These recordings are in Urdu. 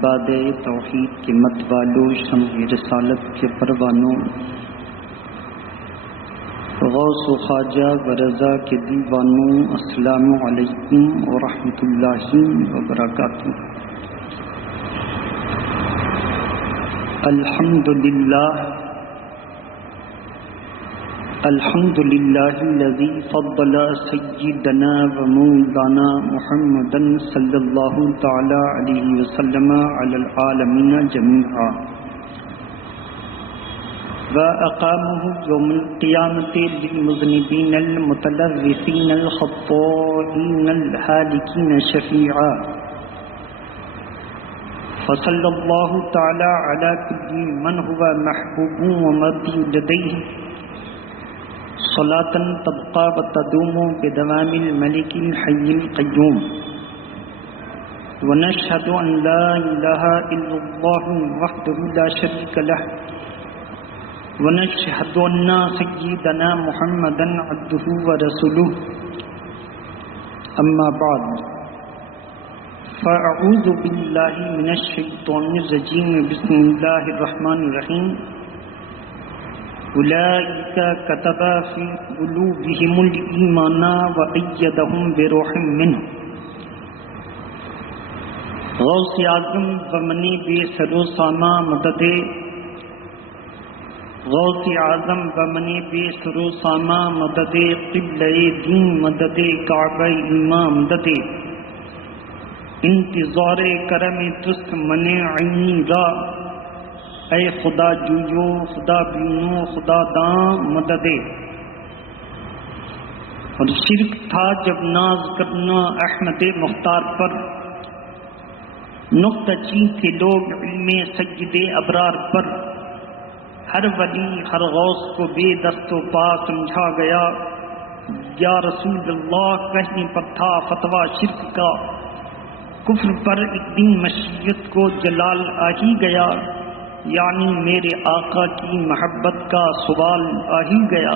باد توحید کے مت والوں، شمع رسالت کے پروانوں، غوث و خواجہ و رضا کے دیوانوں، السلام علیکم ورحمۃ اللہ وبرکاتہ۔ الحمد للہ الذی فضل سیدنا و مولانا محمدا صلی اللہ تعالی علیہ وسلم علی العالمین جميعا وأقامه يوم القيامة للمذنبين المتلوثين الخطائين الهالكين شفيعا، فصلى الله تعالى على كل من هو محبوب ومرضي لديه صلاة تبقى وتدوم بدوام الملك الحي القيوم، ونشهد أن لا إله إلا الله وحده لا شريك له، ونشهد أن سيدنا محمدا عبده ورسوله، أما بعد، فأعوذ بالله من الشيطان الرجيم، بسم الله الرحمن الرحيم، أولئك كتب في قلوبهم الإيمان وأيدهم بروح منه۔ غوث اعظم بمنی بے سر و سامہ مدد، غوث اعظم بمنی بے سر و سامہ مدد، قبلہ دین مدد، کعبہ ایمان مدد، انتظار کرم تست من عینی را، اے خدا جویو خدا بینو خدا داں مدد۔ اور شرک تھا جب ناز کرنا احمد مختار پر، نقطہ چین تھے لوگ علم سید ابرار پر، ہر ولی ہر غوث کو بے دست و پا سمجھا گیا، یا رسول اللہ کہنے پر تھا فتویٰ شرک کا، کفر پر ایک دن مشیت کو جلال آ ہی گیا، یعنی میرے آقا کی محبت کا سوال آ ہی گیا۔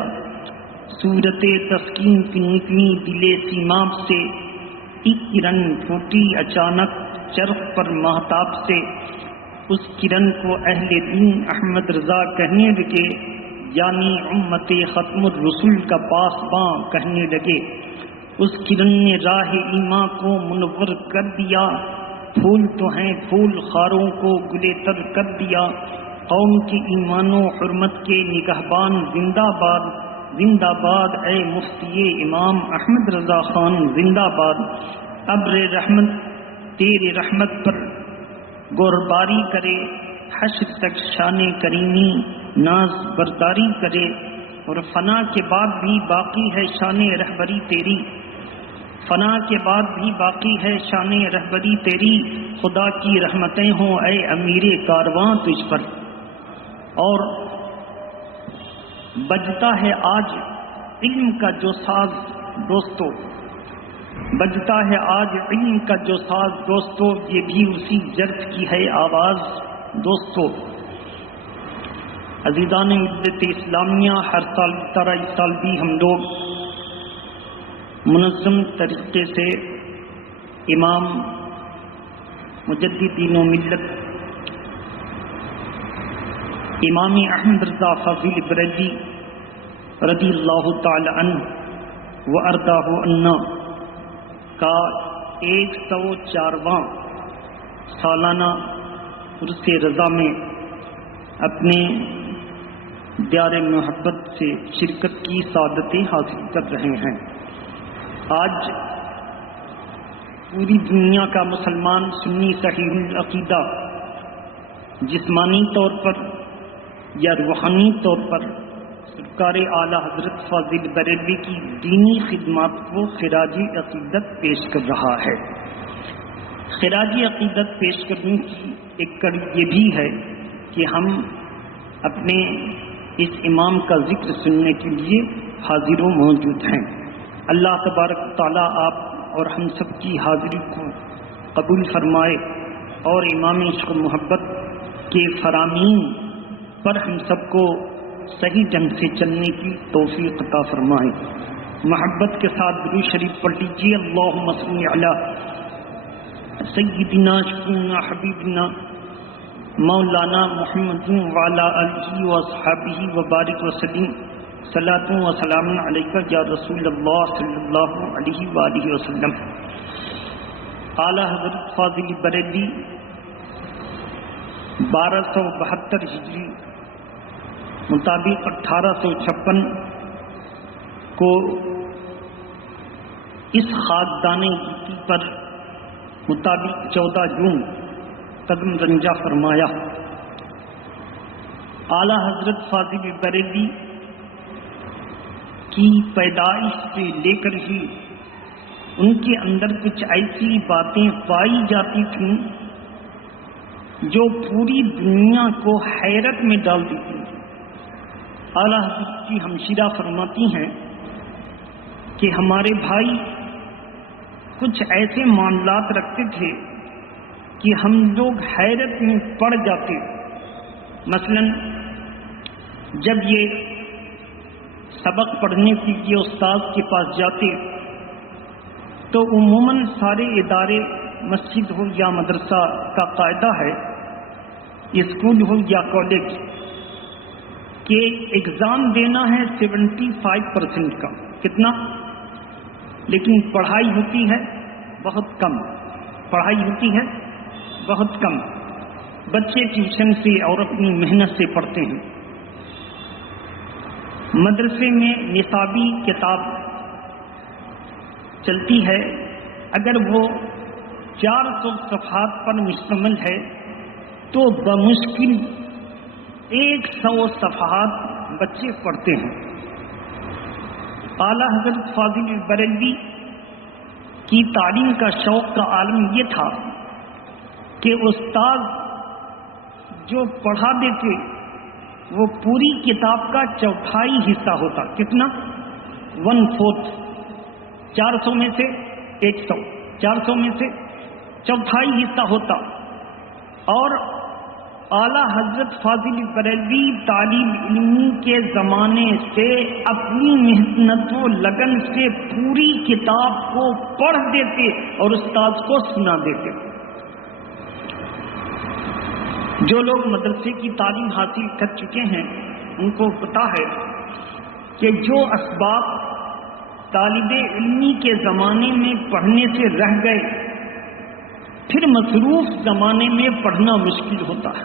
صورت تسکین کی نکلی دل سیماب سے، ایک کرن پھوٹی اچانک چرخ پر مہتاب سے، اس کرن کو اہل دین احمد رضا کہنے لگے، یعنی امت ختم الرسول کا پاسباں کہنے لگے۔ اس کرن نے راہ ایمان کو منور کر دیا، پھول تو ہیں پھول خاروں کو گلے تر کر دیا، قوم کی ایمان و حرمت کے نگہبان زندہ باد، زندہ باد اے مفتی امام احمد رضا خان زندہ باد۔ ابر رحمت تیرے رحمت پر گورباری کرے، حشر تک شان کریمی ناز برداری کرے، اور فنا کے بعد بھی باقی ہے شان رہبری تیری، فنا کے بعد بھی باقی ہے شان رہبری تیری، خدا کی رحمتیں ہوں اے امیر کارواں تجھ پر۔ اور بجتا ہے آج علم کا جو ساز دوستو، بجتا ہے آج علم کا جو ساز دوستو، یہ بھی اسی جرف کی ہے آواز دوستو۔ عزیزان ملت اسلامیہ، ہر سال کی طرح اس سال بھی ہم لوگ منظم طریقے سے امام مجدد دین و ملت امام احمد رضا فاضل بریلوی رضی اللہ تعالی عنہ و ارضاہ عنا کا 104واں سالانہ عرس رضا میں اپنے دیار محبت سے شرکت کی سعادتیں حاصل کر رہے ہیں۔ آج پوری دنیا کا مسلمان سنی صحیح العقیدہ جسمانی طور پر یا روحانی طور پر سرکار اعلیٰ حضرت فاضل بریلوی کی دینی خدمات کو خراج عقیدت پیش کر رہا ہے۔ خراج عقیدت پیش کرنے کی ایک کڑی یہ بھی ہے کہ ہم اپنے اس امام کا ذکر سننے کے لیے حاضر و موجود ہیں۔ اللہ تبارک تعالیٰ آپ اور ہم سب کی حاضری کو قبول فرمائے، اور امام عشق و محبت کے فرامین پر ہم سب کو صحیح ڈھنگ سے چلنے کی توفیق عطا فرمائے۔ محبت کے ساتھ درود شریف پڑھ لیجیے، اللہم صل علی سیدنا شفیعنا حبیبنا مولانا محمد وعلی آلہ واصحابہ وبارک وسلم صلاۃ و سلام علیکہ یا رسول اللہ صلی اللہ علیہ وآلہ وسلم۔ اعلیٰ حضرت فاضل بریلوی 1272 ہجری مطابق 1856 کو اس خاکدان گیتی پر مطابق 14 جون قدم رنجہ فرمایا۔ اعلیٰ حضرت فاضل بریلوی کی پیدائش سے لے کر ہی ان کے اندر کچھ ایسی باتیں پائی جاتی تھیں جو پوری دنیا کو حیرت میں ڈال دیتی تھیں۔ اعلیٰ حضرت کی ہمشیرہ فرماتی ہیں کہ ہمارے بھائی کچھ ایسے معاملات رکھتے تھے کہ ہم لوگ حیرت میں پڑ جاتے۔ مثلا جب یہ سبق پڑھنے کے لیے استاد کے پاس جاتے تو عموماً سارے ادارے، مسجد ہو یا مدرسہ کا قاعدہ ہے، اسکول ہو یا کالج، کہ ایگزام دینا ہے 75% کا، کتنا؟ لیکن پڑھائی ہوتی ہے بہت کم، پڑھائی ہوتی ہے بہت کم۔ بچے ٹیوشن سے اور اپنی محنت سے پڑھتے ہیں۔ مدرسے میں نصابی کتاب چلتی ہے، اگر وہ 400 صفحات پر مشتمل ہے تو بمشکل 100 صفحات بچے پڑھتے ہیں۔ اعلیٰ حضرت فاضل بریلوی کی تعلیم کا شوق کا عالم یہ تھا کہ استاد جو پڑھا دیتے وہ پوری کتاب کا 1/4 حصہ ہوتا۔ کتنا؟ 1/4۔ 400 میں سے 100، 400 میں سے 1/4 حصہ ہوتا۔ اور اعلیٰ حضرت فاضل بریلوی طالب علمی کے زمانے سے اپنی محنت و لگن سے پوری کتاب کو پڑھ دیتے اور استاد کو سنا دیتے۔ جو لوگ مدرسے کی تعلیم حاصل کر چکے ہیں ان کو پتا ہے کہ جو اسباب طالب علمی کے زمانے میں پڑھنے سے رہ گئے پھر مصروف زمانے میں پڑھنا مشکل ہوتا ہے۔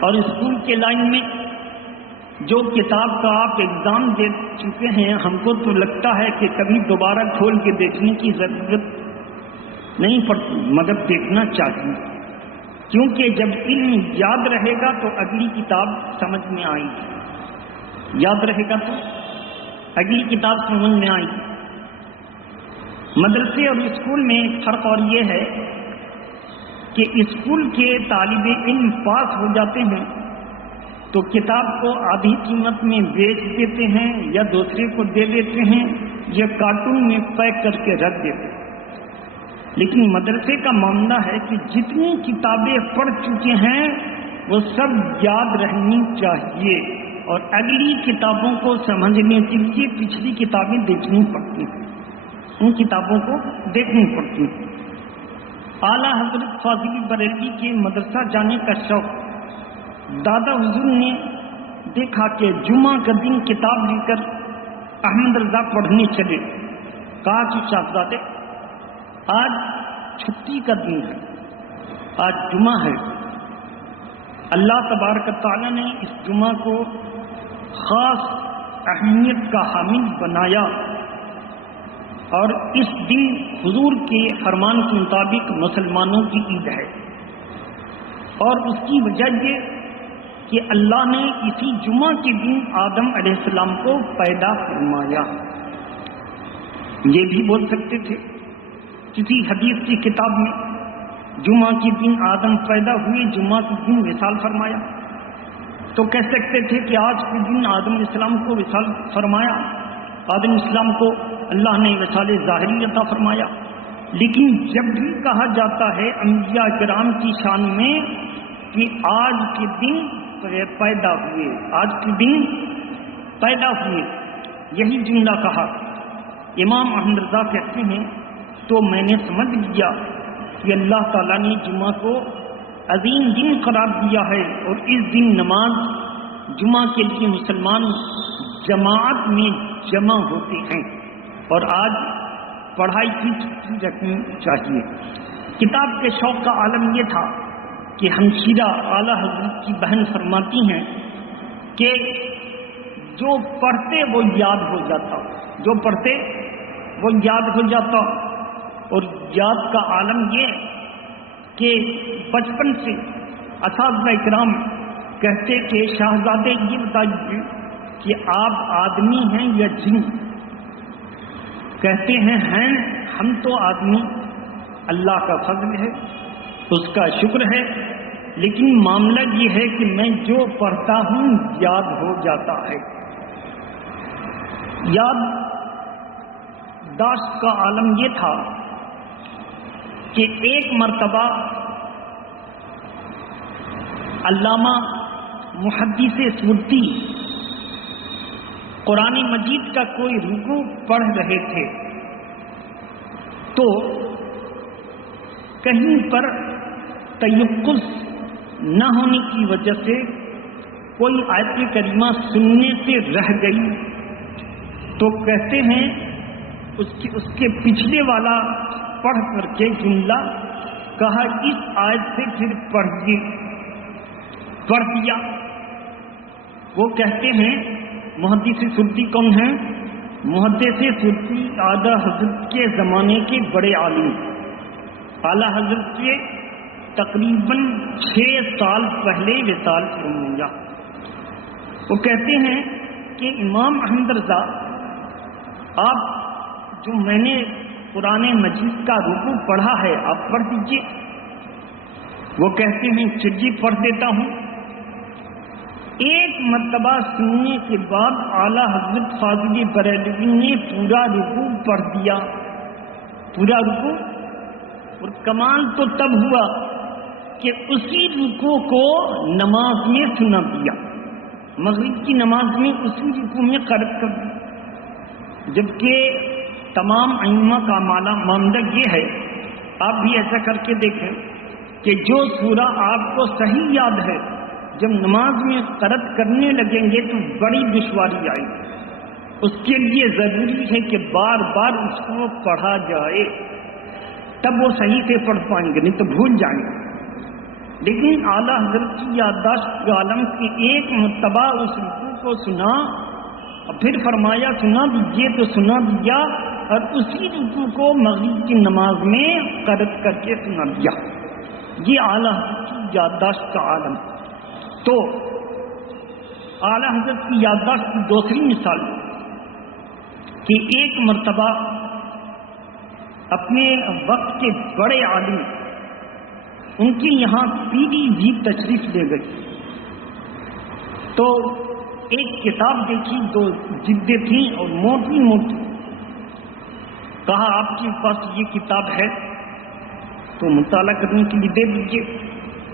اور اسکول کے لائن میں جو کتاب کا آپ ایگزام دے چکے ہیں، ہم کو تو لگتا ہے کہ کبھی دوبارہ کھول کے دیکھنے کی ضرورت نہیں پڑتی، مگر دیکھنا چاہیے، کیونکہ جب علم یاد رہے گا تو اگلی کتاب سمجھ میں آئے گی، یاد رہے گا تو اگلی کتاب سمجھ میں آئے گی۔ مدرسے اور اسکول میں ایک فرق اور یہ ہے کہ اسکول کے طالب علم پاس ہو جاتے ہیں تو کتاب کو آدھی قیمت میں بیچ دیتے ہیں یا دوسرے کو دے دیتے ہیں یا کارٹون میں پیک کر کے رکھ دیتے ہیں۔ لیکن مدرسے کا معاملہ ہے کہ جتنی کتابیں پڑھ چکے ہیں وہ سب یاد رہنی چاہیے اور اگلی کتابوں کو سمجھنے کے لیے پچھلی کتابیں دیکھنی پڑتی ہیں، ان کتابوں کو دیکھنی پڑتی ہیں۔ اعلیٰ حضرت فاضل بریلوی کے مدرسہ جانے کا شوق دادا حضور نے دیکھا کہ جمعہ کا دن کتاب لے کر احمد رضا پڑھنے چلے۔ کہا کہ شاہزادے آج چھٹی کا دن ہے، آج جمعہ ہے، اللہ تبارک تعالیٰ نے اس جمعہ کو خاص اہمیت کا حامل بنایا اور اس دن حضور کے فرمان کے مطابق مسلمانوں کی عید ہے، اور اس کی وجہ یہ کہ اللہ نے اسی جمعہ کے دن آدم علیہ السلام کو پیدا فرمایا۔ یہ بھی بول سکتے تھے کسی حدیث کی کتاب میں جمعہ کے دن آدم پیدا ہوئے، جمعہ کے دن وصال فرمایا، تو کہہ سکتے تھے کہ آج کے دن آدم علیہ السلام کو وصال فرمایا، آدم علیہ السلام کو اللہ نے وصال ظاہری عطا فرمایا۔ لیکن جب بھی کہا جاتا ہے انبیاء کرام کی شان میں کہ آج کے دن پیدا ہوئے، آج کے دن پیدا ہوئے، یہی جملہ کہا۔ امام احمد رضا کہتے ہیں تو میں نے سمجھ لیا کہ اللہ تعالیٰ نے جمعہ کو عظیم دن قرار دیا ہے، اور اس دن نماز جمعہ کے لیے مسلمان جماعت میں جمع ہوتے ہیں، اور آج پڑھائی کی چھٹی رکھنی چاہیے۔ کتاب کے شوق کا عالم یہ تھا کہ ہمشیرہ اعلیٰ حضرت کی بہن فرماتی ہیں کہ جو پڑھتے وہ یاد ہو جاتا، جو پڑھتے وہ یاد ہو جاتا، اور یاد کا عالم یہ کہ بچپن سے اساتذہ اکرام کہتے کہ شہزادے یہ بتائیے کہ آپ آدمی ہیں یا جن؟ کہتے ہیں ہم تو آدمی، اللہ کا فضل ہے، اس کا شکر ہے، لیکن معاملہ یہ ہے کہ میں جو پڑھتا ہوں یاد ہو جاتا ہے۔ یاد داشت کا عالم یہ تھا کہ ایک مرتبہ علامہ محدث سورتی قرآن مجید کا کوئی رکوع پڑھ رہے تھے، تو کہیں پر تیقظ نہ ہونے کی وجہ سے کوئی آیت کریمہ سننے سے رہ گئی، تو کہتے ہیں اس کے پچھلے والا پڑھ کر کے جملہ کہا اس آیت سے پھر پڑھ دیا۔ وہ کہتے ہیں محدث سورتی کون ہیں؟ محدث سورتی اعلیٰ حضرت کے زمانے کے بڑے عالم، اعلیٰ حضرت کے تقریباً 6 سال پہلے وصال فرمایا۔ وہ کہتے ہیں کہ امام احمد رضا، آپ جو میں نے قرآن مجید کا رکوع پڑھا ہے آپ پڑھ دیجئے۔ وہ کہتے ہیں چجی پڑھ دیتا ہوں۔ ایک مرتبہ سننے کے بعد اعلیٰ حضرت فاضل بریلوی نے پورا رکوع پڑھ دیا، پورا رکوع، اور کمال تو تب ہوا کہ اسی رکوع کو نماز میں سنا دیا، مغرب کی نماز میں اسی رکوع میں قرأ کر دی۔ جبکہ تمام ائمہ کا معاملہ یہ ہے، آپ بھی ایسا کر کے دیکھیں کہ جو سورہ آپ کو صحیح یاد ہے جب نماز میں قرأ کرنے لگیں گے تو بڑی دشواری آئے گی، اس کے لیے ضروری ہے کہ بار بار اس کو پڑھا جائے، تب وہ صحیح سے پڑھ پائیں گے، نہیں تو بھول جائیں گے۔ لیکن اعلیٰ حضرت کی یادداشت عالم کی ایک مرتبہ اس رکوع کو سنا اور پھر فرمایا سنا دیجیے، تو سنا دیا، اور اسی رکوع کو مغرب کی نماز میں قرأ کر کے سنا دیا۔ یہ اعلیٰ حضرت کی یادداشت کا عالم۔ تو اعلیٰ حضرت کی یادداشت کی دوسری مثال کہ ایک مرتبہ اپنے وقت کے بڑے عالم، ان کے یہاں پیلی بھی تشریف لے گئی، تو ایک کتاب دیکھی، 2 جلدیں تھیں اور موٹی موٹی، کہا آپ کے پاس یہ کتاب ہے تو مطالعہ کرنے کے لیے دے دیجیے،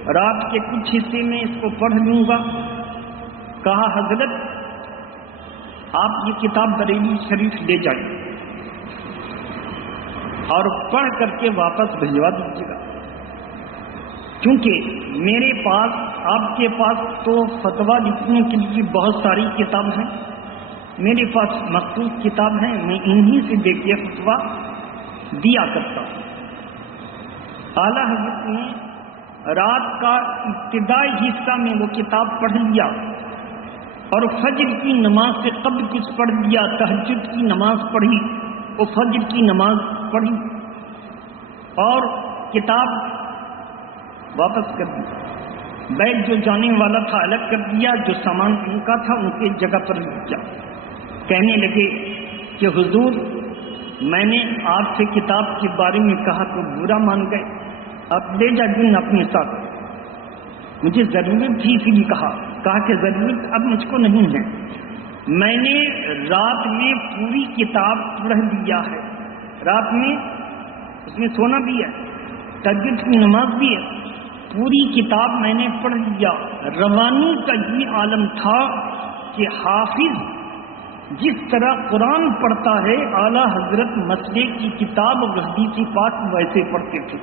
رات کے کچھ حصے میں اس کو پڑھ لوں گا۔ کہا حضرت آپ یہ کتاب بریلی شریف لے جائیے اور پڑھ کر کے واپس بھجوا دیجیے گا، کیونکہ میرے پاس آپ کے پاس تو فتویٰ لکھنے کے لیے بہت ساری کتاب ہیں، میرے پاس مخصوص کتاب ہیں، میں انہی سے دیکھ کے فتویٰ دیا کرتا ہوں۔ اعلیٰ حضرت نے رات کا ابتدائی حصہ میں وہ کتاب پڑھ لیا اور فجر کی نماز سے قبل کچھ پڑھ لیا، تہجد کی نماز پڑھی، وہ فجر کی نماز پڑھی اور کتاب واپس کر دی۔ بیگ جو جانے والا تھا الگ کر دیا، جو سامان ان کا تھا ان کے جگہ پر رکھ دیا۔ کہنے لگے کہ حضور میں نے آپ سے کتاب کے بارے میں کہا تو برا مان گئے، آپ لے جائیں اپنے ساتھ، مجھے ضرورت تھی اسی لیے کہا کہ ضرورت اب مجھ کو نہیں ہے، میں نے رات میں پوری کتاب پڑھ لیا ہے، رات میں اس میں سونا بھی ہے، تہجد کی نماز بھی ہے، پوری کتاب میں نے پڑھ لیا۔ روانی کا یہ عالم تھا کہ حافظ جس طرح قرآن پڑھتا ہے اعلیٰ حضرت مسئلے کی کتاب اور حدیث پاک ویسے پڑھتے تھے،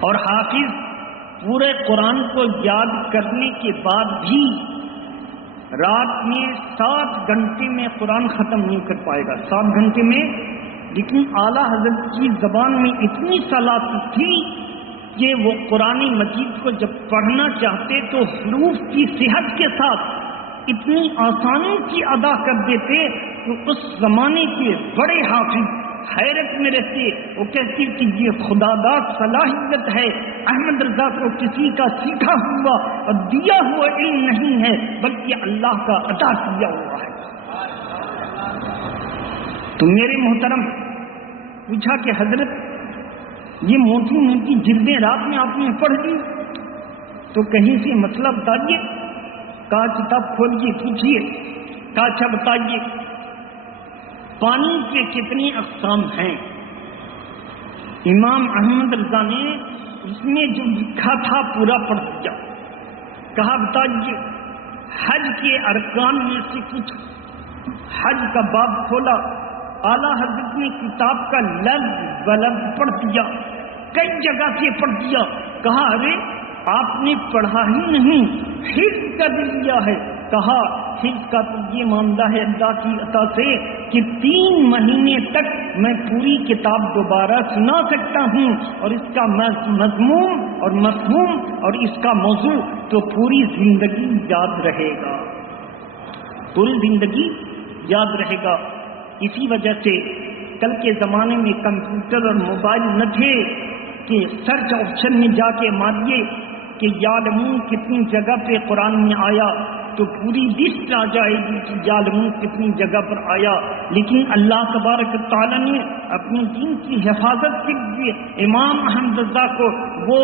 اور حافظ پورے قرآن کو یاد کرنے کے بعد بھی رات میں 7 گھنٹے میں قرآن ختم نہیں کر پائے گا، 7 گھنٹے میں. لیکن اعلیٰ حضرت کی زبان میں اتنی صلاحیت تھی کہ وہ قرآن مجید کو جب پڑھنا چاہتے تو حروف کی صحت کے ساتھ اتنی آسانی کی ادا کر دیتے کہ اس زمانے کے بڑے حافظ حیرت میں رہتے. وہ کہتے کہ یہ خداداد صلاحیت ہے، احمد رضا کو کسی کا سیکھا ہوا اور دیا ہوا علم نہیں ہے بلکہ اللہ کا عطا کیا ہوا ہے. تو میرے محترم پوچھا کہ حضرت یہ موٹی موٹی جلدیں رات میں آپ نے پڑھ لی تو کہیں سے مسئلہ بتائیے. کہا کتاب کھولیے پوچھیے. کہا اچھا بتائیے پانی کے کتنی اقسام ہیں؟ امام احمد رضا نے اس میں جو لکھا تھا پورا پڑھ دیا. کہا بتائیے حج کے ارکان میں سے کچھ. حج کا باب کھولا، اعلیٰ حضرت نے کتاب کا لفظ بلفظ پڑھ دیا، کئی جگہ سے پڑھ دیا. کہا ارے آپ نے پڑھا ہی نہیں، حفظ کر لیا ہے. کہا حفظ کا تو یہ معاملہ ہے اللہ کی عطا سے کہ 3 مہینے تک میں پوری کتاب دوبارہ سنا سکتا ہوں، اور اس کا مضمون اور مفہوم اور اس کا موضوع تو پوری زندگی یاد رہے گا، پوری زندگی یاد رہے گا. اسی وجہ سے کل کے زمانے میں کمپیوٹر اور موبائل نہ تھے کہ سرچ آپشن میں جا کے ماریے کہ یعلمون کتنی جگہ پہ قرآن میں آیا تو پوری لسٹ آ جائے گی کہ یعلمون کتنی جگہ پر آیا. لیکن اللہ تبارک تعالیٰ نے اپنی دین کی حفاظت کے لیے امام احمد رضا کو وہ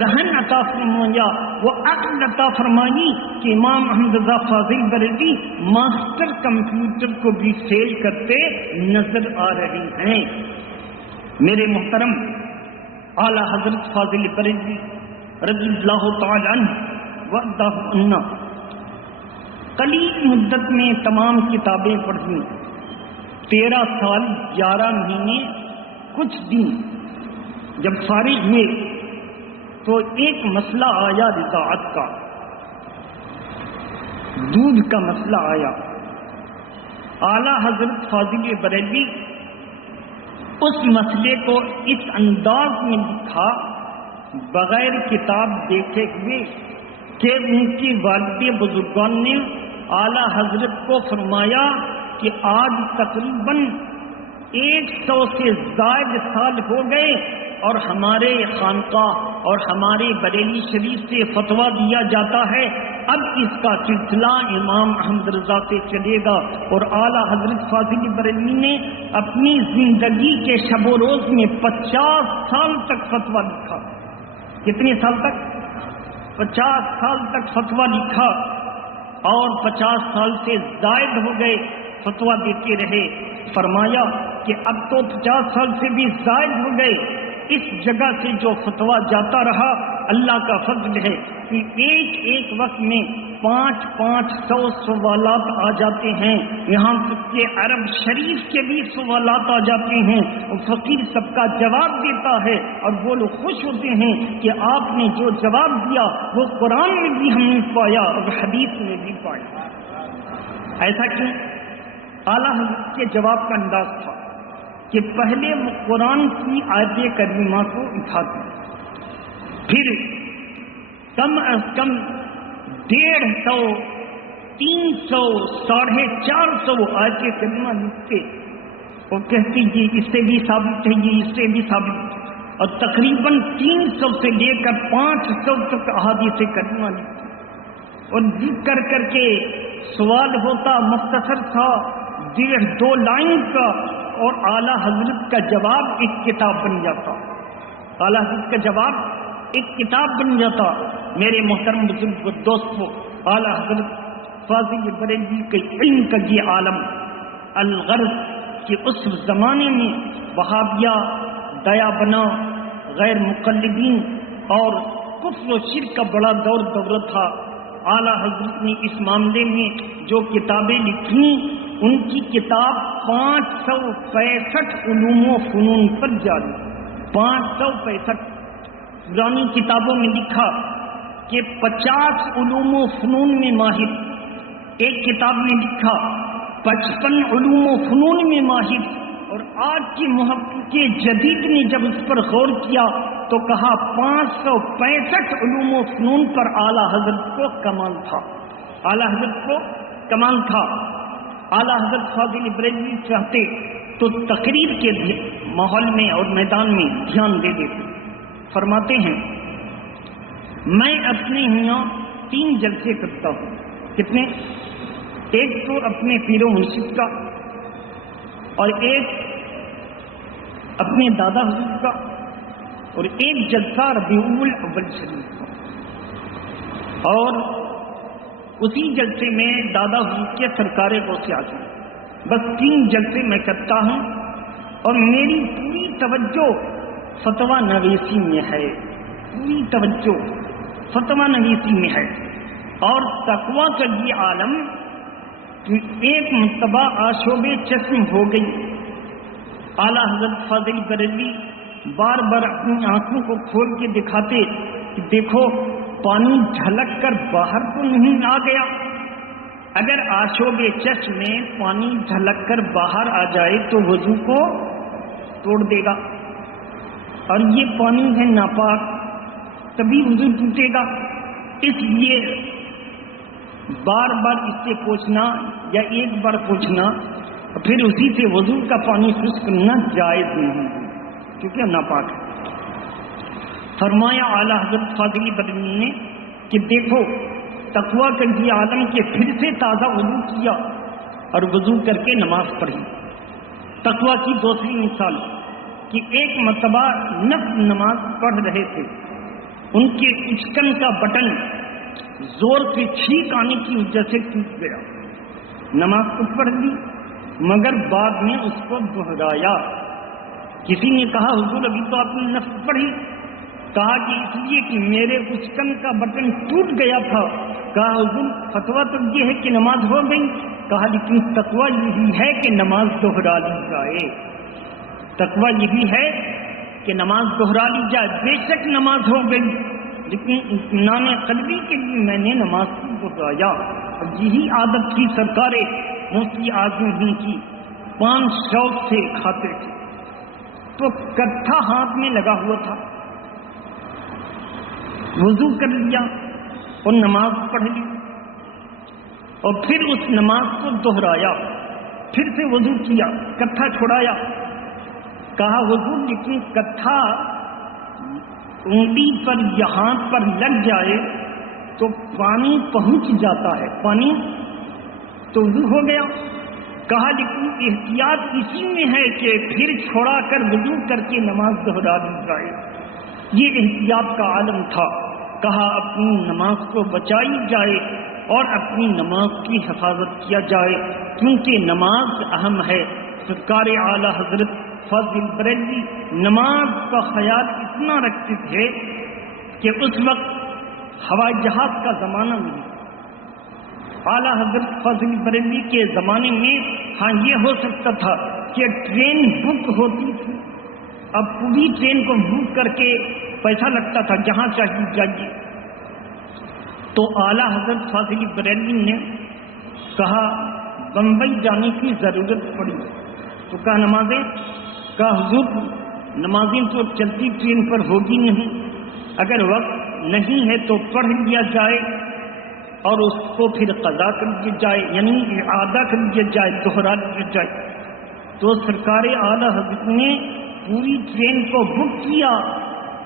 ذہن عطا فرمایا، وہ عقل عطا فرمائی کہ امام احمد رضا فاضل بریلوی ماسٹر کمپیوٹر کو بھی سیل کرتے نظر آ رہے ہیں. میرے محترم اعلیٰ حضرت فاضل بریلوی رضی اللہ تعالی عنہ وارضہ عنہ قلیل مدت میں تمام کتابیں پڑھی، 13 سال 11 مہینے کچھ دن. جب فارغ ہوئے تو ایک مسئلہ آیا رضاعت کا، دودھ کا مسئلہ آیا. اعلیٰ حضرت فاضل بریلوی اس مسئلے کو اس انداز میں لکھا بغیر کتاب دیکھے ہوئے کہ ان کی والد بزرگان نے اعلیٰ حضرت کو فرمایا کہ آج تقریباً 100 سے زائد سال ہو گئے اور ہمارے خانقاہ اور ہمارے بریلی شریف سے فتویٰ دیا جاتا ہے، اب اس کا سلسلہ امام احمد رضا سے چلے گا. اور اعلیٰ حضرت فاضل بریلوی نے اپنی زندگی کے شب و روز میں 50 سال تک فتویٰ لکھا. کتنے سال تک؟ 50 سال تک فتویٰ لکھا اور 50 سال سے زائد ہو گئے فتویٰ دیتے رہے. فرمایا کہ اب تو 50 سال سے بھی زائد ہو گئے، اس جگہ سے جو فتویٰ جاتا رہا اللہ کا فضل ہے کہ ایک وقت میں 500 سوالات آ جاتے ہیں. یہاں تک کہ عرب شریف کے بھی سوالات آ جاتے ہیں اور فقیر سب کا جواب دیتا ہے اور وہ لوگ خوش ہوتے ہیں کہ آپ نے جو جواب دیا وہ قرآن میں بھی ہم نے پایا اور حدیث میں بھی پایا. ایسا کیوں؟ اعلیٰ حضرت کے جواب کا انداز تھا کہ پہلے وہ قرآن کی آیت کریمہ کو اٹھاتے، پھر کم از کم 150 300 450 آیت کریمہ لکھتے اور کہتے یہ اس سے بھی ثابت ہے، یہ اس سے بھی ثابت ہے، اور تقریباً 300 سے لے کر 500 تک احادیث کریمہ لکھتے. اور لکھ کر کے سوال ہوتا مختصر تھا 1.5-2 لائن کا، اور اعلیٰ حضرت کا جواب ایک کتاب بن جاتا. اعلیٰ حضرت کا جواب ایک کتاب بن جاتا. میرے محترم بزرگ دوستو، اعلیٰ حضرت فاضل بریلوی کے علم کا یہ عالم الغرض کہ اس زمانے میں وہابیہ دیا بنا غیر مقلدین اور کفر و شرک کا بڑا دور تھا. اعلیٰ حضرت نے اس معاملے میں جو کتابیں لکھی ان کی کتاب 565 علوم و فنون پر جاری. 565 پرانی کتابوں میں لکھا کہ 50 علوم و فنون میں ماہر. ایک کتاب میں لکھا 55 علوم و فنون میں ماہر. اور آج کی محقق جدید نے جب اس پر غور کیا تو کہا 565 علوم و فنون پر اعلیٰ حضرت کو کمال تھا. اعلیٰ حضرت کو کمال تھا. اعلیٰ حضرت فاضل بریلوی چاہتے تو تقریر کے ماحول میں اور میدان میں دھیان دے دیتے. فرماتے ہیں میں اپنے یہاں 3 جلسے کرتا ہوں. کتنے؟ ایک تو اپنے پیر و مرشد کا، اور ایک اپنے دادا حضور کا، اور ایک جلسہ ربیع الاول شریف کا. اور اسی جلسے میں دادا حضور کے سرکار غوث اعظم. بس 3 جلسے میں کرتا ہوں اور میری پوری توجہ فتویٰ نویسی میں ہے. پوری توجہ فتویٰ نویسی میں ہے. اور تقویٰ کا یہ عالم ایک مرتبہ آشوب چشم ہو گئی. اعلیٰ حضرت فاضل بریلوی بار بار اپنی آنکھوں کو کھول کے دکھاتے کہ دیکھو پانی جھلک کر باہر تو نہیں آ گیا. اگر آشوب چشم میں پانی جھلک کر باہر آ جائے تو وضو کو توڑ دے گا، اور یہ پانی ہے ناپاک، تبھی وضو ٹوٹے گا. اس لیے بار بار اس سے پوچھنا یا ایک بار پوچھنا پھر اسی سے وضو کا پانی خشک کرنا جائز نہیں ہے کیونکہ ناپاک ہے. فرمایا اعلیٰ حضرت فاضل بریلوی نے کہ دیکھو تقویٰ کا یہ عالم کے پھر سے تازہ وضو کیا اور وضو کر کے نماز پڑھی. تقویٰ کی دوسری مثال کہ ایک مرتبہ نفل نماز پڑھ رہے تھے، ان کے اچکن کا بٹن زور سے چھینک آنے کی وجہ سے ٹوٹ گیا. نماز تو پڑھ لی مگر بعد میں اس کو دہرایا. کسی نے کہا حضور ابھی تو آپ نے نفل پڑھی. کہا کہ اس لیے کہ میرے اچکن کا بٹن ٹوٹ گیا تھا. کہا حضور فتویٰ تو یہ ہے کہ نماز ہو گئی. کہا لیکن تقویٰ یہی ہے کہ نماز دہرا لی جائے. تقویٰ یہی ہے کہ نماز دہرا لی جائے. بے شک نماز ہو گئی لیکن اطمینان قلبی کے لیے میں نے نماز کو دہرایا. اور یہی عادت تھی سرکار مفتی اعظم ہند کی. 5 شوق سے کھاتے تھے تو کٹھا ہاتھ میں لگا ہوا تھا. وضو کر لیا اور نماز پڑھ لی اور پھر اس نماز کو دہرایا. پھر سے وضو کیا، کٹھا چھڑایا. کہا حضور لیکن کٹھا انگلی پر یا ہاتھ پر لگ جائے تو پانی پہنچ جاتا ہے، پانی تو وضو ہو گیا. کہا لیکن احتیاط اسی میں ہے کہ پھر چھوڑا کر وضو کر کے نماز دہرا دی جائے. یہ احتیاط کا عالم تھا. کہا اپنی نماز کو بچائی جائے اور اپنی نماز کی حفاظت کیا جائے کیونکہ نماز اہم ہے. سرکار اعلیٰ حضرت فاضل بریلوی نماز کا خیال اتنا رکھتے تھے کہ اس وقت ہوائی جہاز کا زمانہ نہیں. اعلیٰ حضرت فاضل بریلوی کے زمانے میں ہاں یہ ہو سکتا تھا کہ ٹرین بک ہوتی تھی. اب پوری ٹرین کو بک کر کے پیسہ لگتا تھا جہاں چاہیے جائیے. تو اعلیٰ حضرت فاضل بریلوی نے کہا بمبئی جانے کی ضرورت پڑی تو کہا نمازیں. کہا حضور نمازیں تو چلتی ٹرین پر ہوگی نہیں، اگر وقت نہیں ہے تو پڑھ لیا جائے اور اس کو پھر قضا کر دیا جائے، یعنی اعادہ کر دیا جائے، دوہرا دیا جائے. تو سرکار اعلیٰ حضرت نے پوری ٹرین کو بک کیا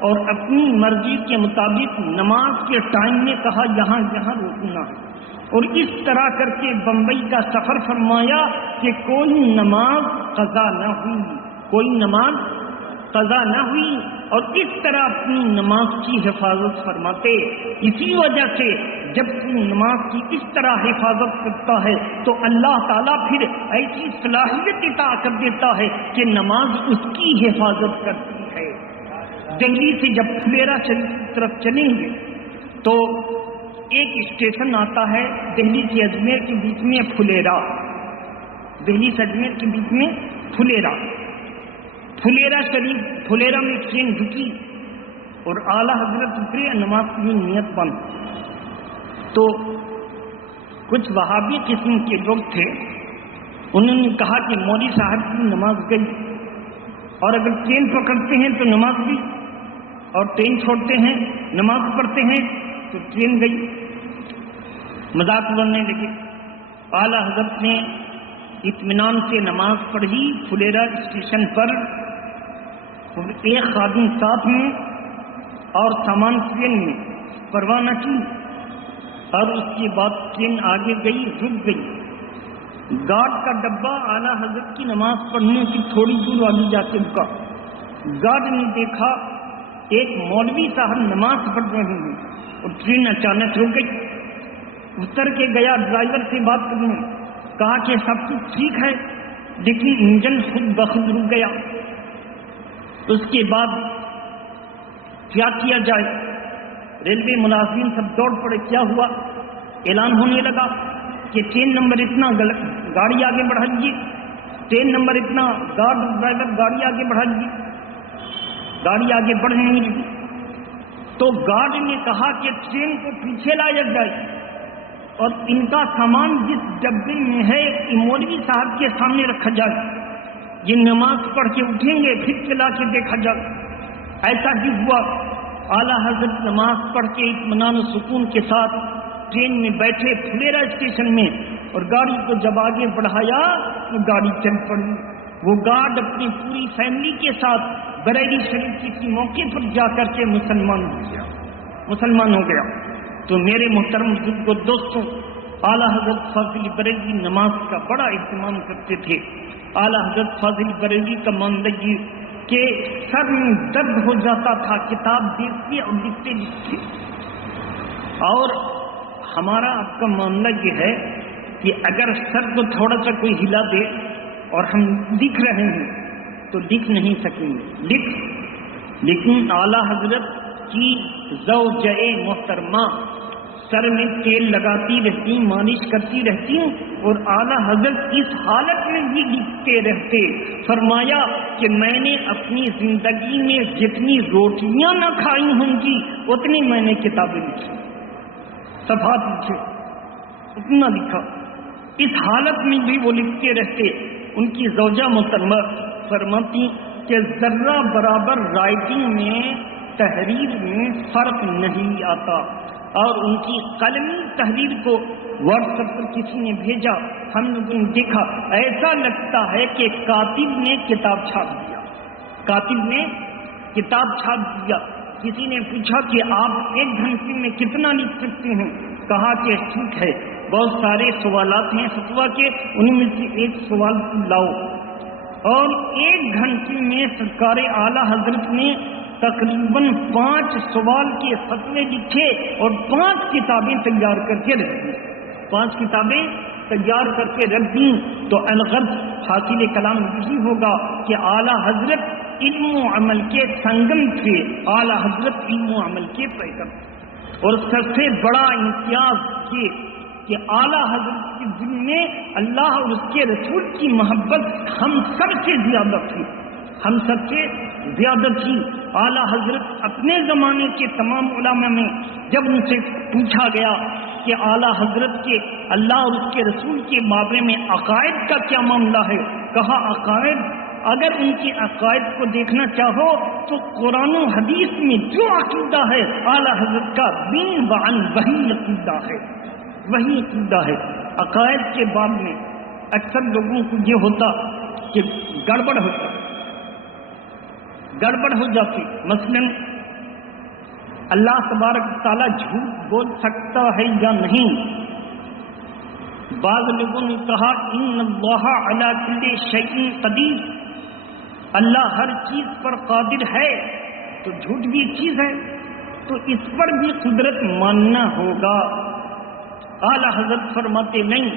اور اپنی مرضی کے مطابق نماز کے ٹائم میں کہا یہاں یہاں رکنا، اور اس طرح کر کے بمبئی کا سفر فرمایا کہ کوئی نماز قضا نہ ہوئی، کوئی نماز قضا نہ ہوئی. اور اس طرح اپنی نماز کی حفاظت فرماتے. اسی وجہ سے جب کوئی نماز کی اس طرح حفاظت کرتا ہے تو اللہ تعالیٰ پھر ایسی صلاحیت عطا کر دیتا ہے کہ نماز اس کی حفاظت کرتی ہے. دہلی سے جب پھلیرا شریف کی طرف چلیں گے تو ایک اسٹیشن آتا ہے دہلی سے اجمیر کے بیچ میں پھلیرا، دہلی سے اجمیر کے بیچ میں پھلیرا شریف، پھلیرا میں ٹرین رکی اور اعلیٰ حضرت اترے، نماز کی نیت بند۔ تو کچھ وہابی قسم کے لوگ تھے، انہوں نے کہا کہ مولوی صاحب کی نماز گئی، اور اگر ٹرین پکڑتے ہیں تو نماز گئی، اور ٹرین چھوڑتے ہیں نماز پڑھتے ہیں تو ٹرین گئی۔ مذاق بننے لگے۔ اعلیٰ حضرت نے اطمینان سے نماز پڑھی پھلیرا اسٹیشن پر، اور ایک خادم ساتھ میں اور سامان ٹرین میں، پرواہ نہ کی، اور اس کے بعد ٹرین آگے گئی، رک گئی۔ گارڈ کا ڈبہ اعلیٰ حضرت کی نماز پڑھنے کی تھوڑی دور آگے جا کے رکا۔ گارڈ نے دیکھا ایک مولوی صاحب نماز پڑھ رہے ہیں، اور ٹرین اچانک رک گئی۔ اتر کے گیا ڈرائیور سے بات کرنے، کہا کہ سب کچھ ٹھیک ہے لیکن انجن خود بخود رک گیا۔ اس کے بعد کیا کیا جائے؟ ریلوے ملازمین سب دوڑ پڑے، کیا ہوا؟ اعلان ہونے لگا کہ ٹرین نمبر اتنا گاڑی آگے بڑھائیے، ٹرین نمبر اتنا، گارڈ ڈرائیور گاڑی آگے بڑھائیے۔ گاڑی آگے بڑھنے لگی تو گارڈ نے کہا کہ ٹرین کو پیچھے لایا جائے اور ان کا سامان جس ڈبے میں ہے مولوی صاحب کے سامنے رکھا جائے، یہ نماز پڑھ کے اٹھیں گے پھر چلا کے دیکھا جائے۔ ایسا ہی ہوا۔ اعلیٰ حضرت نماز پڑھ کے اطمینان و سکون کے ساتھ ٹرین میں بیٹھے پھلیرا اسٹیشن میں، اور گاڑی کو جب آگے بڑھایا تو گاڑی چل پڑی۔ وہ گارڈ اپنی پوری فیملی کے ساتھ بریلی شریف کسی موقع پر جا کر کے مسلمان ہو گیا۔ تو میرے محترم بزرگ و دوستوں، اعلیٰ حضرت فاضل بریلوی نماز کا بڑا اہتمام کرتے تھے۔ اعلیٰ حضرت فاضل بریلوی کا معاملہ یہ کہ سر میں درد ہو جاتا تھا، کتاب دیکھتے اور لکھتے، اور ہمارا آپ کا معاملہ یہ ہے کہ اگر سر کو تھوڑا سا کوئی ہلا دے اور ہم لکھ رہے ہیں تو لکھ نہیں سکیں گے، لیکن اعلیٰ حضرت کی زوجہ محترمہ سر میں تیل لگاتی رہتی، مالش کرتی رہتی، اور اعلیٰ حضرت اس حالت میں بھی لکھتے رہتے۔ فرمایا کہ میں نے اپنی زندگی میں جتنی روٹیاں نہ کھائی ہوں گی اتنی میں نے کتابیں لکھی، صفحات لکھے، اتنا لکھا۔ اس حالت میں بھی وہ لکھتے رہتے۔ ان کی زوجہ محترمہ فرماتی کہ ذرہ برابر رائٹنگ میں، تحریر میں فرق نہیں آتا، اور ان کی قلمی تحریر کو واٹس ایپ پر کسی نے بھیجا، ہم لوگوں نے دیکھا، ایسا لگتا ہے کہ کاتب نے کتاب چھاپ دیا، کاتب نے کتاب چھاپ دیا۔ کسی نے پوچھا کہ آپ 1 گھنٹے میں کتنا لکھ سکتے ہیں؟ کہا کہ ٹھیک ہے، بہت سارے سوالات ہیں فتویٰ کے، ان میں سے ایک سوال لاؤ، اور 1 گھنٹے میں سرکار اعلیٰ حضرت نے تقریباً 5 سوال کے فتوے لکھے اور 5 کتابیں تیار کر کے رکھ دی، 5 کتابیں تیار کر کے رکھ دیں۔ تو الغرض حاصل کلام یہی ہوگا کہ اعلیٰ حضرت علم و عمل کے سنگم تھے، اعلیٰ حضرت علم و عمل کے پیکر، اور سب سے بڑا امتیاز یہ کہ اعلیٰ حضرت کے دل میں اللہ اور اس کے رسول کی محبت ہم سب سے زیادہ تھی، ہم سب سے زیادہ تھی۔ اعلیٰ حضرت اپنے زمانے کے تمام علماء میں جب ان سے پوچھا گیا کہ اعلیٰ حضرت کے اللہ اور اس کے رسول کے بارے میں عقائد کا کیا معاملہ ہے، کہا عقائد، اگر ان کے عقائد کو دیکھنا چاہو تو قرآن و حدیث میں جو عقیدہ ہے اعلیٰ حضرت کا بین بعن وہی عقیدہ ہے، وہی عقیدہ ہے۔ عقائد کے باب میں اکثر لوگوں کو یہ ہوتا کہ گڑبڑ ہو جاتی، مثلا اللہ تبارک تعالیٰ جھوٹ بول سکتا ہے یا نہیں؟ بعض لوگوں نے کہا ان اللہ علی کل شیء قدیر، اللہ ہر چیز پر قادر ہے، تو جھوٹ بھی ایک چیز ہے، تو اس پر بھی قدرت ماننا ہوگا۔ اعلیٰ حضرت فرماتے نہیں،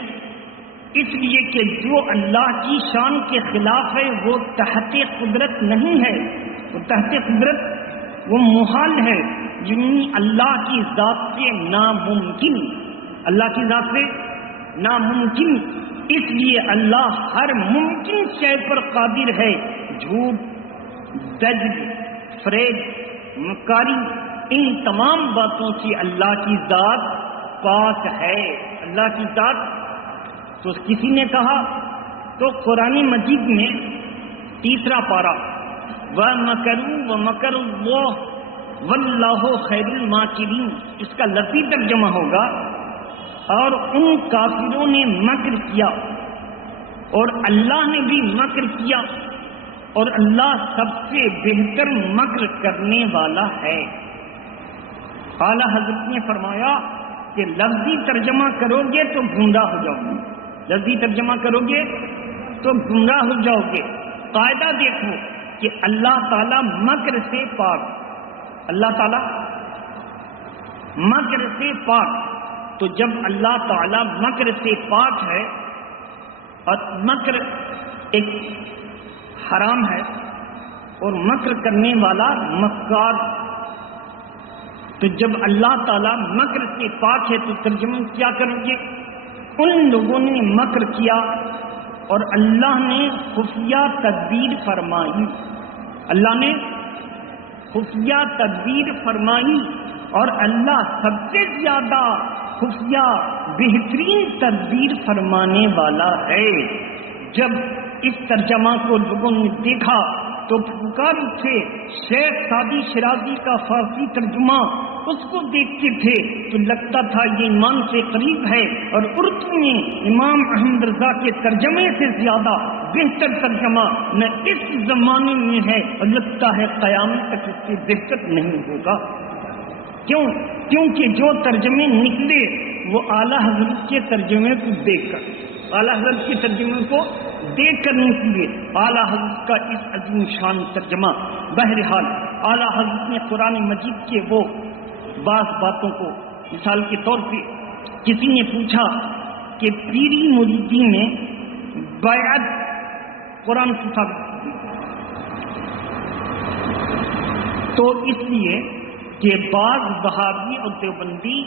اس لیے کہ جو اللہ کی شان کے خلاف ہے وہ تحت قدرت نہیں ہے، وہ تحت قدرت، وہ محال ہے۔ یعنی اللہ کی ذات سے ناممکن، اللہ کی ذات سے ناممکن، اس لیے اللہ ہر ممکن شے پر قادر ہے۔ جھوٹ، دجل، فریب، مکاری، ان تمام باتوں سے اللہ کی ذات پاک ہے، اللہ کی ذات۔ تو کسی نے کہا تو قرآن مجید میں تیسرا پارہ وَمَكَرُوا وَمَكَرُ اللَّهُ وَاللَّهُ خَيْرُ الْمَاكِرِينَ، اس کا لفظی ترجمہ ہوگا اور ان کافروں نے مکر کیا اور اللہ نے بھی مکر کیا اور اللہ سب سے بہتر مکر کرنے والا ہے۔ اعلیٰ حضرت نے فرمایا کہ لفظی ترجمہ کرو گے تو گمراہ ہو جاؤ گے، لفظی ترجمہ کرو گے تو گمراہ ہو جاؤ گے۔ قاعدہ دیکھو کہ اللہ تعالیٰ مکر سے پاک، اللہ تعالیٰ مکر سے پاک، تو جب اللہ تعالیٰ مکر سے پاک ہے اور مکر ایک حرام ہے اور مکر کرنے والا مکار، تو جب اللہ تعالیٰ مکر سے پاک ہے تو ترجمہ کیا کریں گے؟ ان لوگوں نے مکر کیا اور اللہ نے خفیہ تدبیر فرمائی، اللہ نے خفیہ تدبیر فرمائی، اور اللہ سب سے زیادہ خفیہ بہترین تدبیر فرمانے والا ہے۔ جب اس ترجمہ کو لوگوں نے دیکھا تو پکار اٹھے۔ شیخ سعدی شیرازی کا فارسی ترجمہ اس کو دیکھتے تھے تو لگتا تھا یہ ایمان سے قریب ہے، اور اردو میں امام احمد رضا کے ترجمے سے زیادہ بہتر ترجمہ نہ اس زمانے میں ہے، اور لگتا ہے قیامت تک اس سے بہتر نہیں ہوگا۔ کیونکہ جو ترجمے نکلے وہ اعلیٰ حضرت کے ترجمے کو دیکھ کر، اعلیٰ حضرت کے ترجمے کو دیکھ کر نکلے، اعلیٰ حضرت کا اس عظیم شان ترجمہ۔ بہرحال اعلیٰ حضرت نے قرآن مجید کے وہ بعض باتوں کو، مثال کے طور پہ کسی نے پوچھا کہ پیری مریدی میں بیعت قرآن کی ثابت کی، تو اس لیے کہ بعض وہابی اور دیوبندی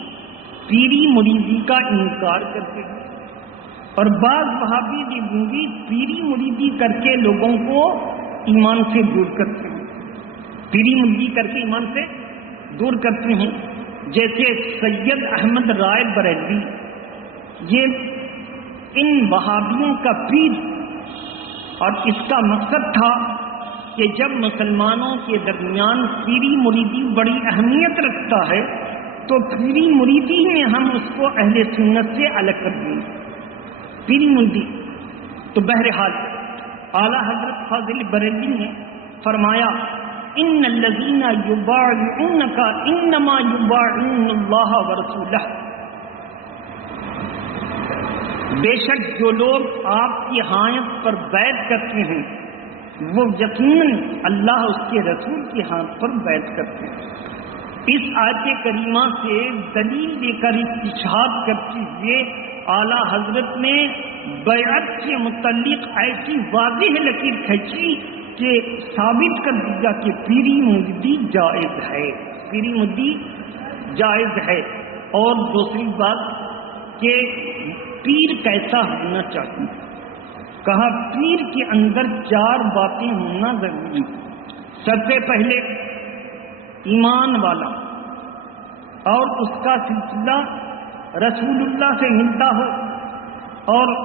پیری مریدی کا انکار کرتے ہیں، اور بعض وہابی دیوبندی پیری مریدی کر کے لوگوں کو ایمان سے دور کرتے ہیں، پیری مریدی کر کے ایمان سے دور کرتے ہیں۔ جیسے سید احمد رائے بریلوی، یہ ان وہابیوں کا پیر، اور اس کا مقصد تھا کہ جب مسلمانوں کے درمیان پیری مریدی بڑی اہمیت رکھتا ہے تو پیری مریدی میں ہم اس کو اہل سنت سے الگ کر دیں، پیری مریدی۔ تو بہرحال اعلیٰ حضرت فاضل بریلوی نے فرمایا ان الذین یبایعونک انما یبایعون اللہ ورسولہ، بے شک جو لوگ آپ کی ہاتھ پر بیعت کرتے ہیں وہ یقیناً اللہ اس کے رسول کے ہاتھ پر بیعت کرتے ہیں۔ اس آیت کریمہ سے دلیل دے کر استشہاد کرتے ہوئے اعلیٰ حضرت نے بیعت کے متعلق ایسی واضح لکیر کھینچی کہ ثابت کر دیا کہ پیری مریدی جائز ہے، پیری مریدی جائز ہے۔ اور دوسری بات کہ پیر کیسا ہونا چاہیے، کہا پیر کے اندر 4 باتیں ہونا ضروری۔ سب سے پہلے ایمان والا، اور اس کا سلسلہ رسول اللہ سے ملتا ہو، اور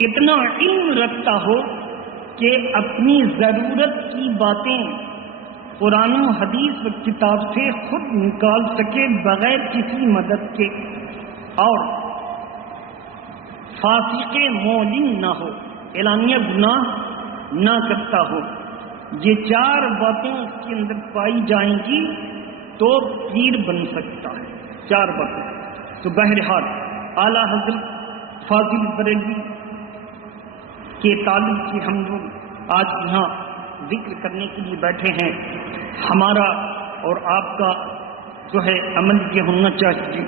اتنا علم رکھتا ہو کہ اپنی ضرورت کی باتیں قرآن و حدیث و کتاب سے خود نکال سکے بغیر کسی مدد کے، اور فاسق معلن نہ ہو، اعلانیہ گناہ نہ کرتا ہو۔ یہ 4 باتیں اس کے اندر پائی جائیں گی تو پیر بن سکتا ہے، 4 باتیں۔ تو بہرحال اعلیٰ حضرت فاضل بریلوی کے تعلق سے ہم لوگ آج یہاں ذکر کرنے کے لیے بیٹھے ہیں۔ ہمارا اور آپ کا جو ہے عمل یہ ہونا چاہیے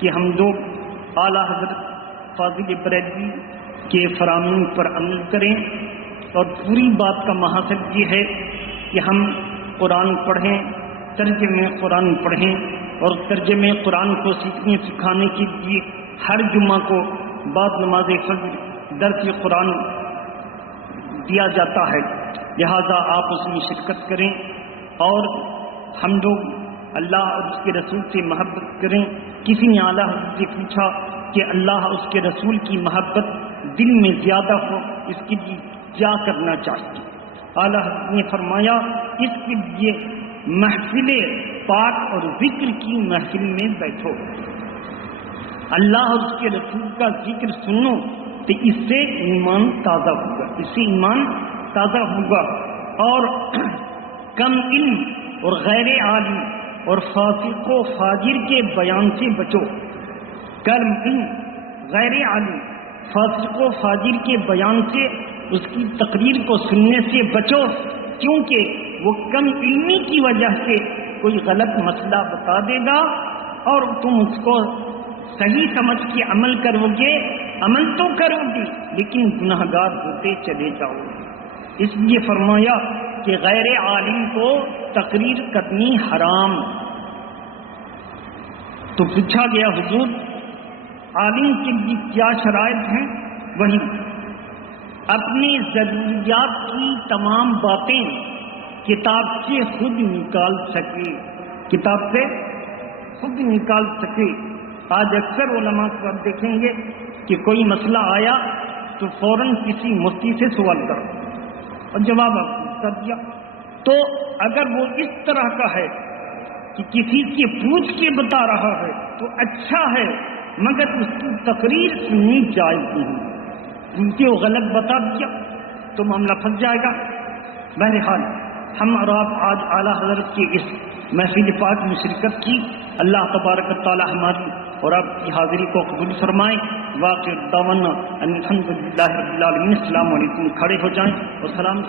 کہ ہم لوگ اعلیٰ حضرت فاضل بریلوی کے فرامین پر عمل کریں، اور پوری بات کا مقصد یہ ہے کہ ہم قرآن پڑھیں، ترجمہ قرآن پڑھیں، اور ترجمہ قرآن کو سیکھنے سکھانے کے لیے ہر جمعہ کو بعد نماز فجر درس قرآن دیا جاتا ہے، لہذا آپ اس میں شرکت کریں اور ہم لوگ اللہ اور اس کے رسول سے محبت کریں۔ کسی نے اعلیٰ حضرت سے پوچھا کہ اللہ اور اس کے رسول کی محبت دل میں زیادہ ہو، اس کے لیے کیا کرنا چاہیے؟ اعلیٰ حضرت نے فرمایا اس کے لیے محفل پاک اور ذکر کی محفل میں بیٹھو، اللہ اور اس کے رسول کا ذکر سنو، تو اس سے ایمان تازہ ہوگا، اس سے ایمان تازہ ہوگا۔ اور کم علم اور غیر عالم اور فاسق و فاجر کے بیان سے بچو، کم علم غیر عالم فاسق و فاجر کے بیان سے، اس کی تقریر کو سننے سے بچو، کیونکہ وہ کم علمی کی وجہ سے کوئی غلط مسئلہ بتا دے گا اور تم اس کو صحیح سمجھ کے عمل کرو گے، عمل تو کرو گے لیکن گناہ گار ہوتے چلے جاؤ گے۔ اس لیے فرمایا کہ غیر عالم کو تقریر کرنی حرام۔ تو پوچھا گیا حضور عالم کے لیے کیا شرائط ہیں؟ وہی اپنی ضروریات کی تمام باتیں کتاب سے خود نکال سکے، کتاب سے خود نکال سکے۔ آج اکثر علماء کو آپ دیکھیں گے کہ کوئی مسئلہ آیا تو فوراً کسی مفتی سے سوال کرو اور جواب آپ کر دیا۔ تو اگر وہ اس طرح کا ہے کہ کسی سے پوچھ کے بتا رہا ہے تو اچھا ہے، مگر اس کی تقریر سننی جائز نہیں، کیونکہ وہ غلط بتا دیا تو معاملہ پھنس جائے گا۔ بہرحال ہم اور آپ آج اعلیٰ حضرت کے اس محفل پاک میں شرکت کی، اللہ تبارک و تعالی ہماری اور آپ کی حاضری کو قبول فرمائیں۔ واقع دعوانا الحمدللہ رب العالمین۔ السلام علیکم، کھڑے ہو جائیں اور سلام